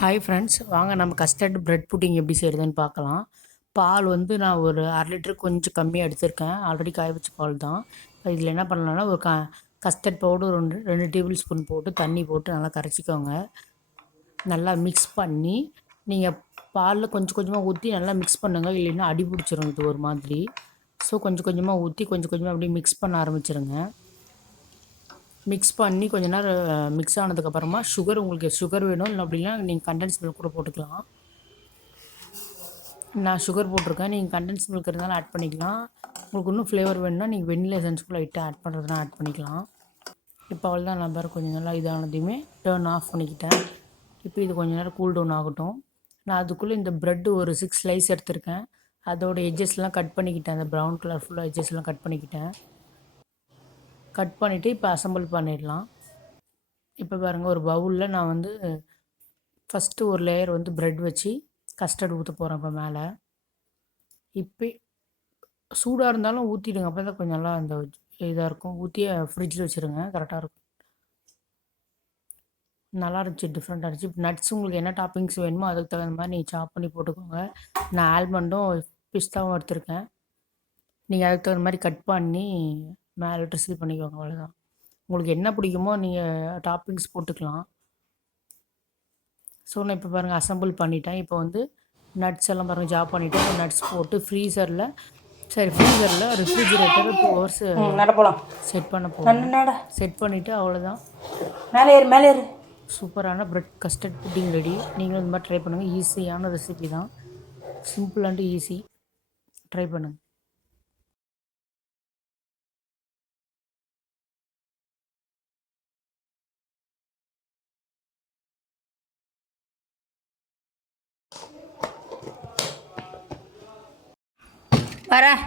Hi friends, வாங்க நம்ம custard bread pudding எப்படி செய்கிறதுன்னு பார்க்கலாம். பால் வந்து நான் ஒரு 1/2 லிட்டர் கொஞ்சம் கம்மியாக எடுத்திருக்கேன். ஆல்ரெடி காய வச்ச பால் தான். இதில் என்ன பண்ணலான்னா ஒரு கஸ்டர்ட் பவுடர் 2 டேபிள் ஸ்பூன் போட்டு தண்ணி போட்டு நல்லா கரைச்சிக்கோங்க. நல்லா மிக்ஸ் பண்ணி நீங்கள் பாலில் கொஞ்சம் கொஞ்சமாக ஊற்றி நல்லா மிக்ஸ் பண்ணுங்கள். இல்லைன்னா அடி பிடிச்சிரும் இது ஒரு மாதிரி. ஸோ கொஞ்சம் கொஞ்சமாக ஊற்றி கொஞ்சம் கொஞ்சமாக அப்படியே மிக்ஸ் பண்ண ஆரம்பிச்சிருங்க. மிக்ஸ் பண்ணி கொஞ்ச நேரம் மிக்ஸ் ஆனதுக்கப்புறமா உங்களுக்கு சுகர் வேணும், இல்லை அப்படின்னா நீங்கள் கண்டென்ஸ் மில்க் கூட போட்டுக்கலாம். நான் சுகர் போட்டிருக்கேன். நீங்கள் கண்டென்ஸ் மில்க் இருந்தாலும் ஆட் பண்ணிக்கலாம். உங்களுக்கு இன்னும் ஃப்ளேவர் வேணும்னா நீங்கள் வெண்ணிலா எசன்ஸ் கூட லைட்டாக ஆட் பண்ணுறதுனா ஆட் பண்ணிக்கலாம். இப்போ அவ்வளோதான். நம்பர் கொஞ்சம் நல்லா இதானதையுமே டர்ன் ஆஃப் பண்ணிக்கிட்டேன். இப்போ இது கொஞ்சம் நேரம் கூல் டவுன் ஆகட்டும். நான் அதுக்குள்ளே இந்த ப்ரெட்டு ஒரு 6 ஸ்லைஸ் எடுத்திருக்கேன். அதோட எட்ஜஸ்லாம் கட் பண்ணிக்கிட்டேன். அந்த ப்ரௌன் கலர் ஃபுல்லாக எட்ஜஸ்லாம் கட் பண்ணிக்கிட்டேன். கட் பண்ணிவிட்டு இப்போ அசம்பிள் பண்ணிடலாம். இப்போ பாருங்கள், ஒரு பவுலில் நான் வந்து ஃபஸ்ட்டு ஒரு லேயர் வந்து ப்ரெட் வச்சு கஸ்டர்ட் ஊற்ற போகிறேன். இப்போ மேலே இப்போ சூடாக இருந்தாலும் ஊற்றிடுங்க. அப்போ தான் கொஞ்சம் நல்லா அந்த இதாக இருக்கும். ஊற்றி ஃப்ரிட்ஜில் வச்சுருங்க, கரெக்டாக இருக்கும். நல்லா இருந்துச்சு, டிஃப்ரெண்ட்டாக இருந்துச்சு. இப்போ நட்ஸ் உங்களுக்கு என்ன டாப்பிங்ஸ் வேணுமோ அதுக்கு தகுந்த மாதிரி நீங்கள் சாப் பண்ணி போட்டுக்கோங்க. நான் ஆல்மண்டும் பிஸ்தாவும் எடுத்திருக்கேன். நீங்கள் அதுக்கு தகுந்த மாதிரி கட் பண்ணி மேலே ட்ரிசில் பண்ணிக்கோங்க. அவ்வளோதான். உங்களுக்கு என்ன பிடிக்குமோ நீங்கள் டாப்பிங்ஸ் போட்டுக்கலாம். ஸோ நான் இப்போ பாருங்கள் அசம்பிள் பண்ணிட்டேன். இப்போ வந்து நட்ஸ் எல்லாம் பாருங்கள் ஜாப் பண்ணிவிட்டு நட்ஸ் போட்டு ஃப்ரீசரில் ரெஃப்ரிஜிரேட்டர் 2 ஹவர்ஸ் போகலாம் செட் பண்ண போகிறேன். செட் பண்ணிவிட்டு அவ்வளோதான். மேலே ஏறு. சூப்பரான பிரெட் கஸ்டர்ட் புட்டிங் ரெடி. நீங்களும் இந்த மாதிரி ட்ரை பண்ணுங்கள். ஈஸியான ரெசிபி தான், சிம்பிள் அண்ட் ஈஸி. ட்ரை பண்ணுங்கள். வரேன்.